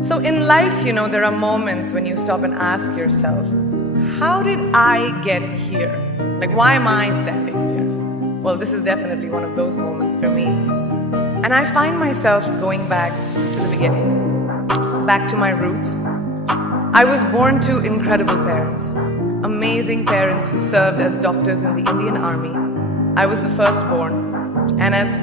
So in life, there are moments when you stop and ask yourself, how did I get here? Like, why am I standing here? Well, this is definitely one of those moments for me. And I find myself going back to the beginning, back to my roots. I was born to incredible parents, amazing parents who served as doctors in the Indian Army. I was the firstborn. And as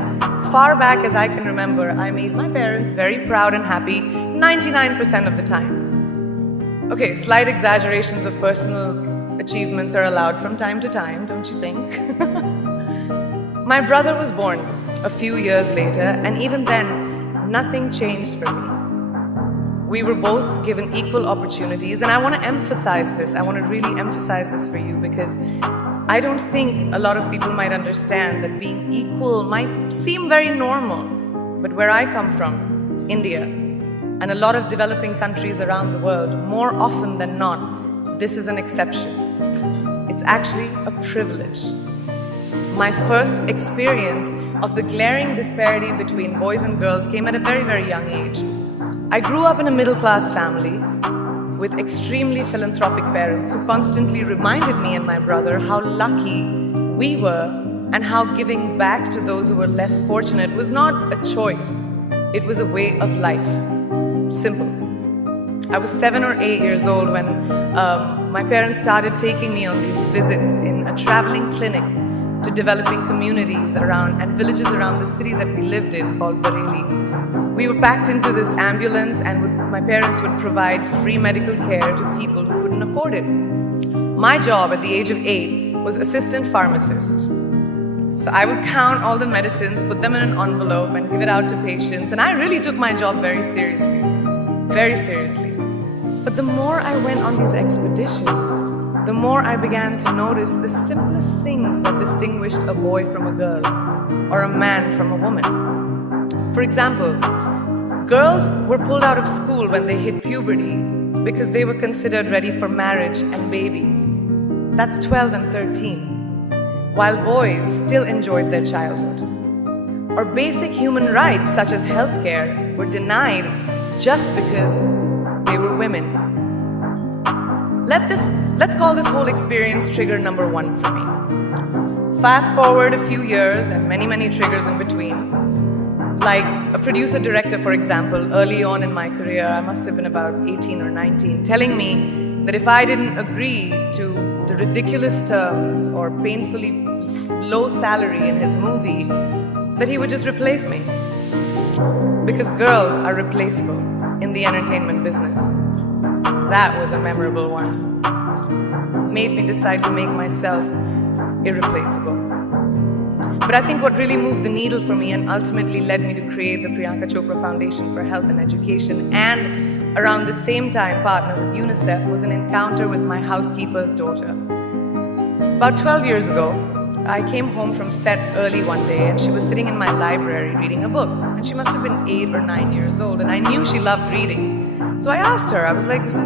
far back as I can remember, I made my parents very proud and happy 99% of the time. Okay, slight exaggerations of personal achievements are allowed from time to time, don't you think? My brother was born a few years later, and even then, nothing changed for me. We were both given equal opportunities, and I want to emphasize this. I want to really emphasize this for you because I don't think a lot of people might understand that being equal might seem very normal. But where I come from, India, and a lot of developing countries around the world, more often than not, this is an exception. It's actually a privilege. My first experience of the glaring disparity between boys and girls came at a very, very young age. I grew up in a middle-class family with extremely philanthropic parents who constantly reminded me and my brother how lucky we were and how giving back to those who were less fortunate was not a choice. It was a way of life. Simple. I was 7 or 8 years old when my parents started taking me on these visits in a traveling clinic to developing communities around and villages around the city that we lived in called Bareilly. We were packed into this ambulance and my parents would provide free medical care to people who couldn't afford it. My job at the age of 8 was assistant pharmacist. So I would count all the medicines, put them in an envelope and give it out to patients, and I really took my job very seriously. Very seriously. But the more I went on these expeditions, the more I began to notice the simplest things that distinguished a boy from a girl or a man from a woman. For example, girls were pulled out of school when they hit puberty because they were considered ready for marriage and babies. That's 12 and 13, while boys still enjoyed their childhood. Or basic human rights such as healthcare were denied just because they were women. Let's call this whole experience trigger number 1 for me. Fast forward a few years and many, many triggers in between. Like a producer-director, for example, early on in my career, I must have been about 18 or 19, telling me that if I didn't agree to the ridiculous terms or painfully low salary in his movie, that he would just replace me. Because girls are replaceable in the entertainment business. That was a memorable one. Made me decide to make myself irreplaceable. But I think what really moved the needle for me and ultimately led me to create the Priyanka Chopra Foundation for Health and Education and around the same time partner with UNICEF was an encounter with my housekeeper's daughter. About 12 years ago, I came home from set early one day and she was sitting in my library reading a book. And she must have been 8 or 9 years old and I knew she loved reading. So I asked her, I was like, it's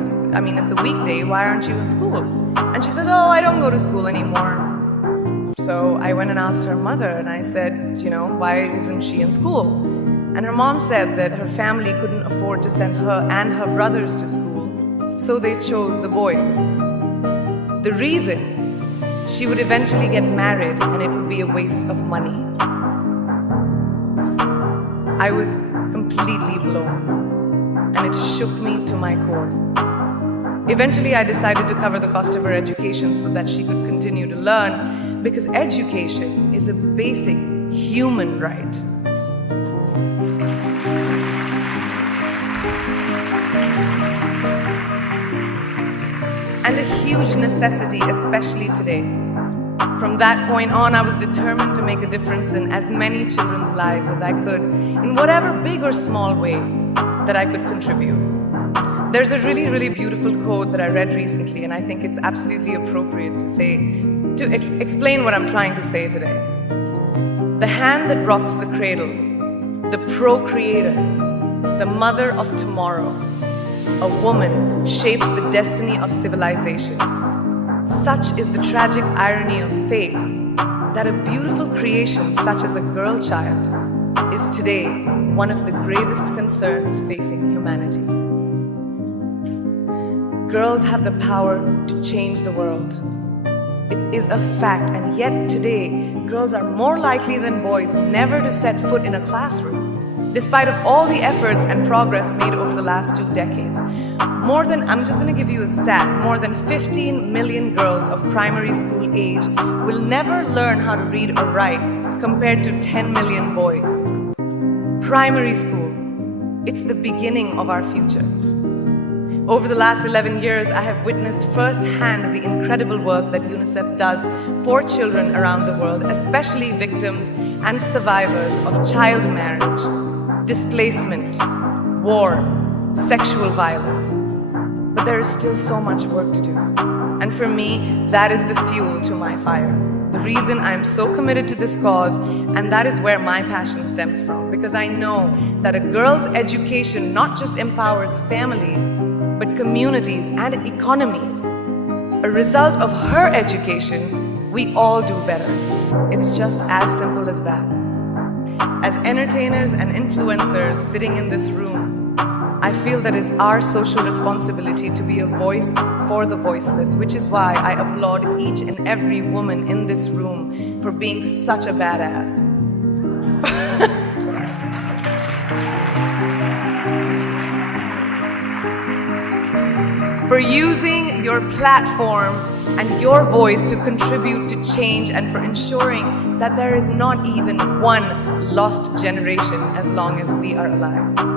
a weekday, why aren't you in school? And she said, oh, I don't go to school anymore. So I went and asked her mother and I said, why isn't she in school? And her mom said that her family couldn't afford to send her and her brothers to school, so they chose the boys. The reason, she would eventually get married and it would be a waste of money. I was completely blown and it shook me to my core. Eventually, I decided to cover the cost of her education so that she could continue to learn, because education is a basic human right. And a huge necessity, especially today. From that point on, I was determined to make a difference in as many children's lives as I could, in whatever big or small way that I could contribute. There's a really, really beautiful quote that I read recently, and I think it's absolutely appropriate to explain what I'm trying to say today. The hand that rocks the cradle, the procreator, the mother of tomorrow, a woman shapes the destiny of civilization. Such is the tragic irony of fate that a beautiful creation such as a girl child is today one of the gravest concerns facing humanity. Girls have the power to change the world. It is a fact, and yet today, girls are more likely than boys never to set foot in a classroom, despite of all the efforts and progress made over the last 2 decades. I'm just going to give you a stat, more than 15 million girls of primary school age will never learn how to read or write, compared to 10 million boys. Primary school, it's the beginning of our future. Over the last 11 years, I have witnessed firsthand the incredible work that UNICEF does for children around the world, especially victims and survivors of child marriage, displacement, war, sexual violence. But there is still so much work to do. And for me, that is the fuel to my fire. The reason I am so committed to this cause, and that is where my passion stems from, because I know that a girl's education not just empowers families, but communities and economies. A result of her education, we all do better. It's just as simple as that. As entertainers and influencers sitting in this room, I feel that it's our social responsibility to be a voice for the voiceless, which is why I applaud each and every woman in this room for being such a badass. For using your platform and your voice to contribute to change, and for ensuring that there is not even one lost generation as long as we are alive.